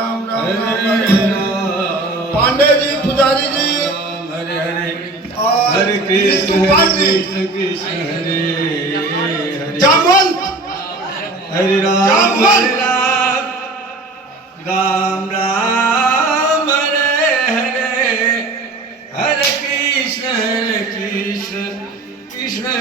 राम राम राम हरे राम। पांडे जी पुजारी जी हरे हरे और हरे कृष्ण तूफान हरे जी कृष्ण कृष्ण हरे हरे जामवंत हरे राम जामवंत राम राम हरे हरे हरे कृष्ण कृष्ण कृष्ण